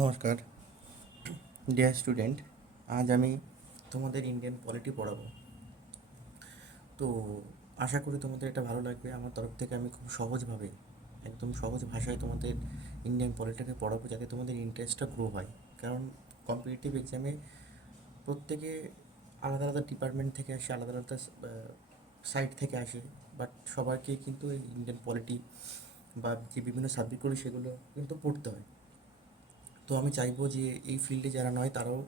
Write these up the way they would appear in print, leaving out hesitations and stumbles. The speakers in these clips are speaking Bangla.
নমস্কার ডিয়ার স্টুডেন্ট। আজ আমি তোমাদের ইন্ডিয়ান পলিটি পড়াবো। তো আশা করি তোমাদের এটা ভালো লাগবে। আমার তরফ থেকে আমি খুব সহজভাবে, একদম সহজ ভাষায় তোমাদের ইন্ডিয়ান পলিটিকে পড়াবো, যাতে তোমাদের ইন্টারেস্টটা গ্রো হয়। কারণ কম্পিটিটিভ এক্সামে প্রত্যেকে আলাদা আলাদা ডিপার্টমেন্ট থেকে আসে, আলাদা আলাদা সাইট থেকে আসে, বাট সবাইকে কিন্তু এই ইন্ডিয়ান পলিটি বা যে বিভিন্ন সাবজেক্টগুলো সেগুলো কিন্তু পড়তে হয়। তো আমি চাইবো যে এই ফিল্ডে যারা নয় তারাও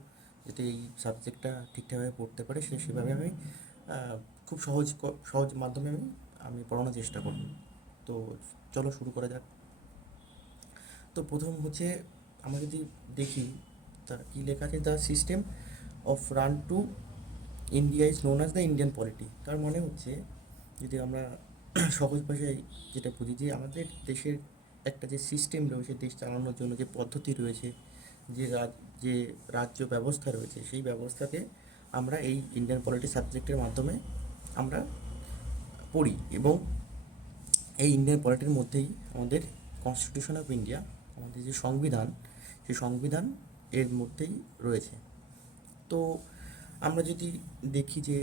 যাতে এই সাবজেক্টটা ঠিকঠাকভাবে পড়তে পারে, সেভাবে আমি খুব সহজ মাধ্যমে আমি পড়ানোর চেষ্টা করব। তো চলো শুরু করা যাক। তো প্রথম হচ্ছে, আমরা যদি দেখি তা কী লেখা আছে, the system of run to India is known as the Indian polity. তার মানে হচ্ছে, যদি আমরা সহজ ভাষায় যেটা বুঝি, যে আমাদের দেশের একটা যে সিস্টেম রয়েছে, দেশ চালানোর জন্য যে পদ্ধতি রয়েছে, যে যে রাজ্য ব্যবস্থা রয়েছে, সেই ব্যবস্থাকে আমরা এই ইন্ডিয়ান পলিটি সাবজেক্টের মাধ্যমে আমরা পড়ি। এবং এই ইন্ডিয়ান পলিটির মধ্যেই আমাদের কনস্টিটিউশন অফ ইন্ডিয়া, আমাদের যে সংবিধান, সেই সংবিধান এর মধ্যেই রয়েছে। তো আমরা যদি দেখি যে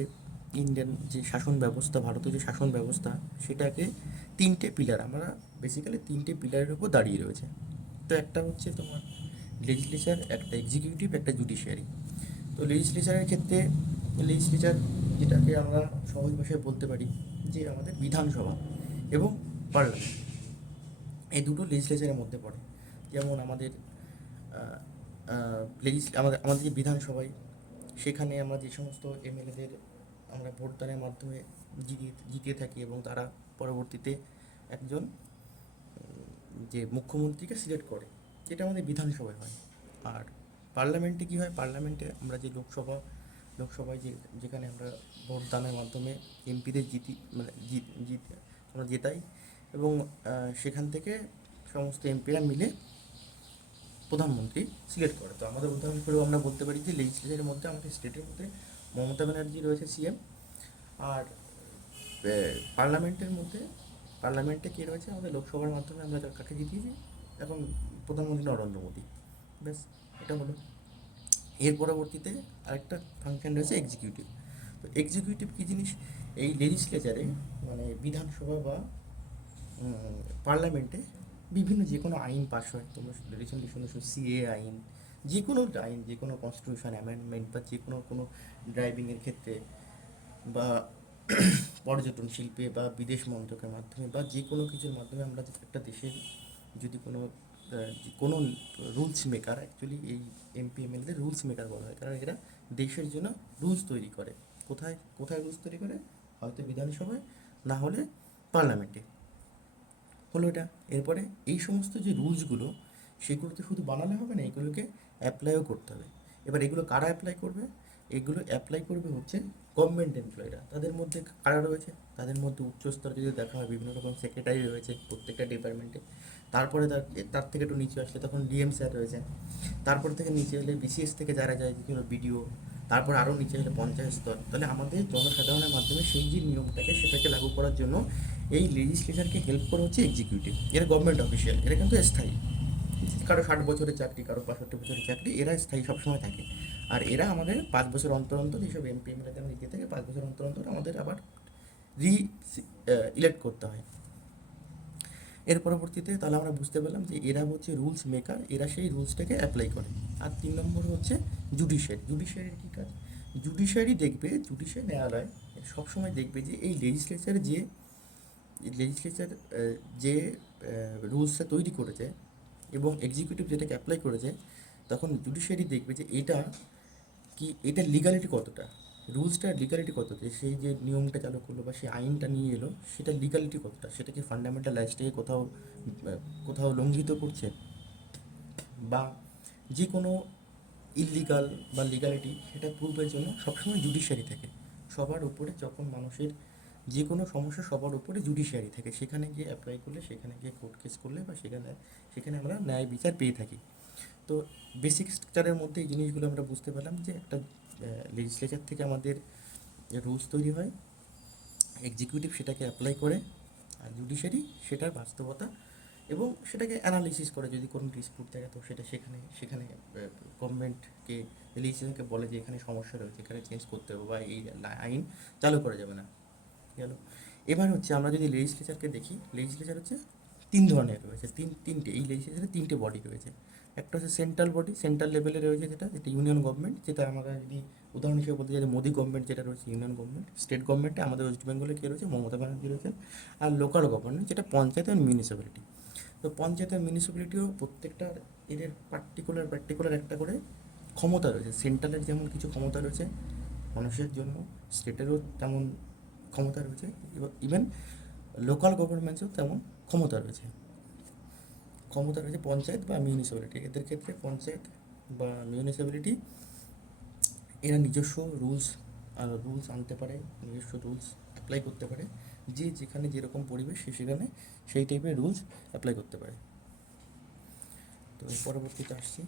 ইন্ডিয়ান যে শাসন ব্যবস্থা, ভারতীয় যে শাসন ব্যবস্থা, সেটাকে তিনটে পিলার, আমরা বেসিক্যালি তিনটে পিলারের উপর দাঁড়িয়ে রয়েছে। তো একটা হচ্ছে তোমার লেজিসলেচার, একটা এক্সিকিউটিভ, একটা জুডিশিয়ারি। তো লেজিসলেচারের ক্ষেত্রে, লেজিসলেচার যেটাকে আমরা সহজ ভাষায় বলতে পারি যে আমাদের বিধানসভা এবং পার্লামেন্ট, এই দুটো লেজিসলেচারের মধ্যে পড়ে। যেমন আমাদের আমাদের আমাদের যে বিধানসভায়, সেখানে আমরা যে সমস্ত এমএলএদের আমরা ভোটদানের মাধ্যমে জিতিয়ে থাকি, এবং তারা পরবর্তীতে একজন যে মুখ্যমন্ত্রীকে সিলেক্ট করে, যেটা আমাদের বিধানসভায় হয়। আর পার্লামেন্টে কী হয়, পার্লামেন্টে আমরা যে লোকসভায় যেখানে আমরা ভোটদানের মাধ্যমে এমপিদের মানে আমরা জেতাই, এবং সেখান থেকে সমস্ত এমপিরা মিলে প্রধানমন্ত্রী সিলেক্ট করে। তো আমাদের উদাহরণস্বরূপ আমরা বলতে পারি যে লেজিসলেচারের মধ্যে আমাদের স্টেটের মধ্যে মমতা ব্যানার্জি রয়েছে সিএম। আর পার্লামেন্টের মধ্যে, পার্লামেন্টে কে রয়েছে, আমাদের লোকসভার মাধ্যমে আমরা কাকে জিতিয়েছি, এখন প্রধানমন্ত্রী নরেন্দ্র মোদী। ব্যাস, এটা হলো। এর পরবর্তীতে আরেকটা ফাংশন রয়েছে এক্সিকিউটিভ। তো এক্সিকিউটিভ কী জিনিস, এই লেজিসলেচারে মানে বিধানসভা বা পার্লামেন্টে বিভিন্ন যে কোনো আইন পাস হয়, তোমরা রিসেন্টলি শুনেছো সিএ আইন, যে কোনো কনস্টিটিউশন অ্যামেন্ডমেন্ট, বা যে কোনো ড্রাইভিংয়ের ক্ষেত্রে, বা পর্যটন শিল্পে, বা বিদেশ মন্ত্রকের মাধ্যমে, বা যে কোনো কিছুর মাধ্যমে আমরা একটা দেশের যদি কোনো রুলস মেকার, অ্যাকচুয়ালি এই এমপি এমএলএদের রুলস মেকার বলা হয়, কারণ এরা দেশের জন্য রুলস তৈরি করে। কোথায় কোথায় রুলস তৈরি করে, হয়তো বিধানসভায়, না হলে পার্লামেন্টে। হলো এটা। এরপরে এই সমস্ত যে রুলসগুলো, সেগুলোতে শুধু বানালে হবে না, এগুলোকে অ্যাপ্লাইও করতে হবে। এবার এগুলো কারা অ্যাপ্লাই করবে, এগুলো অ্যাপ্লাই করবে হচ্ছে গভর্নমেন্ট এমপ্লয়িরা। তাদের মধ্যে কারা রয়েছে, তাদের মধ্যে উচ্চস্তরে যদি দেখা হয়, বিভিন্ন রকম সেক্রেটারি রয়েছে প্রত্যেকটা ডিপার্টমেন্টে। তারপরে তার থেকে একটু নিচে আসলে তখন ডিএম স্যার রয়েছে। তারপর থেকে নিচে এলে বিসিএস থেকে যারা যায়, বিভিন্ন বিডিও। তারপর আরও নিচে এলে পঞ্চায়েত স্তর। তাহলে আমাদের জনসাধারণের মাধ্যমে সেই যে নিয়মটাকে, সেটাকে লাগু করার জন্য এই লেজিসলেচারকে হেল্প করে হচ্ছে এক্সিকিউটিভ। এরা গভর্নমেন্ট অফিসিয়াল, এরা কিন্তু স্থায়ী। কারো 60 বছরের চাকরি, কারো 65 বছরের চাকরি, এরা স্থায়ী সবসময় থাকে। আর এরা আমাদের 5 বছর অন্তর অন্তর, যেসব এমপি এমএলএ আমরা দিতে থাকে, 5 বছর অন্তর অন্তর আমাদের আবার রি ইলেক্ট করতে হয়। এর পরবর্তীতে তাহলে আমরা বুঝতে পারলাম যে এরা হচ্ছে রুলস মেকার, এরা সেই রুলসটাকে অ্যাপ্লাই করে। আর 3 নম্বর হচ্ছে জুডিশিয়ারি। জুডিশিয়ারির কী কাজ, জুডিশিয়ারি ন্যায়ালয় সবসময় দেখবে যে এই লেজিসলেচার যে রুলসটা তৈরি করেছে এবং এক্সিকিউটিভ যেটাকে অ্যাপ্লাই করেছে, তখন জুডিশিয়ারি দেখবে যে এটা লিগালিটি কতটা, রুলসটার লিগালিটি কতটা, সেই যে নিয়মটা চালু করলো বা সেই আইনটা নিয়ে এলো, সেটা লিগালিটি কতটা, সেটা কি ফান্ডামেন্টাল রাইটসটাকে কোথাও লঙ্ঘিত করছে, বা যে কোনো ইললিগাল বা লিগালিটি, সেটা প্রুভের জন্য সবসময় জুডিশিয়ারি থাকে। সবার উপরে, যখন মানুষের যে কোনো সমস্যা, সবার উপরে জুডিশিয়ারি থাকে। সেখানে গিয়ে অ্যাপ্লাই করলে, সেখানে গিয়ে কোর্ট কেস করলে, বা সেখানে আমরা ন্যায় বিচার পেয়ে থাকি। তো বেসিক স্ট্রাকচারের মধ্যে এই জিনিসগুলো আমরা বুঝতে পারলাম যে একটা লেজিসলেচার থেকে আমাদের রুলস তৈরি হয়, এক্সিকিউটিভ সেটাকে অ্যাপ্লাই করে, আর জুডিশিয়ারি সেটার বাস্তবতা এবং সেটাকে অ্যানালিসিস করে যদি কোনো ডিসপুট থাকে তো সেটা সেখানে সেখানে গভর্নমেন্টকে লেজিসলেচারকে বলে যে এখানে সমস্যা রয়েছে, এখানে চেঞ্জ করতে হবে বা এই আইন চালু করা যাবে না। গেল। এবার হচ্ছে আমরা যদি লেজিসলেচারকে দেখি, লেজিসলেচার হচ্ছে তিন ধরনের রয়েছে, তিনটে এই লেজিসলেচারে তিনটে বডি রয়েছে। একটা হচ্ছে সেন্ট্রাল বডি, সেন্ট্রাল লেভেলে রয়েছে যেটা যেটা ইউনিয়ন গভর্নমেন্ট, যেটা আমরা যদি উদাহরণ হিসেবে বলতে চাই মোদি গভর্নমেন্ট যেটা রয়েছে ইউনিয়ন গভর্নমেন্ট। স্টেট গভর্নমেন্টে আমাদের ওয়েস্ট বেঙ্গলে কী রয়েছে, মমতা ব্যানার্জি রয়েছেন। আর লোকাল গভর্নমেন্ট যেটা পঞ্চায়েত আর মিউনিসিপ্যালিটি। তো পঞ্চায়েত আর মিউনিসিপ্যালিটিও প্রত্যেকটার এদের পার্টিকুলার একটা করে ক্ষমতা রয়েছে। সেন্ট্রালের যেমন কিছু ক্ষমতা রয়েছে মানুষের জন্য, স্টেটেরও তেমন ক্ষমতা রয়েছে, ইভেন লোকাল গভর্নমেন্টসও তেমন ক্ষমতা রয়েছে। পঞ্চায়েত বা মিউনিসিপ্যালিটি, এদের ক্ষেত্রে পঞ্চায়েত বা মিউনিসিপ্যালিটি এরা নিজস্ব রুলস আনতে পারে, নিজস্ব রুলস অ্যাপ্লাই করতে পারে। যে যেখানে যেরকম পরিবেশ সে সেখানে সেই টাইপের রুলস অ্যাপ্লাই করতে পারে। তো এর পরবর্তীতে আসছি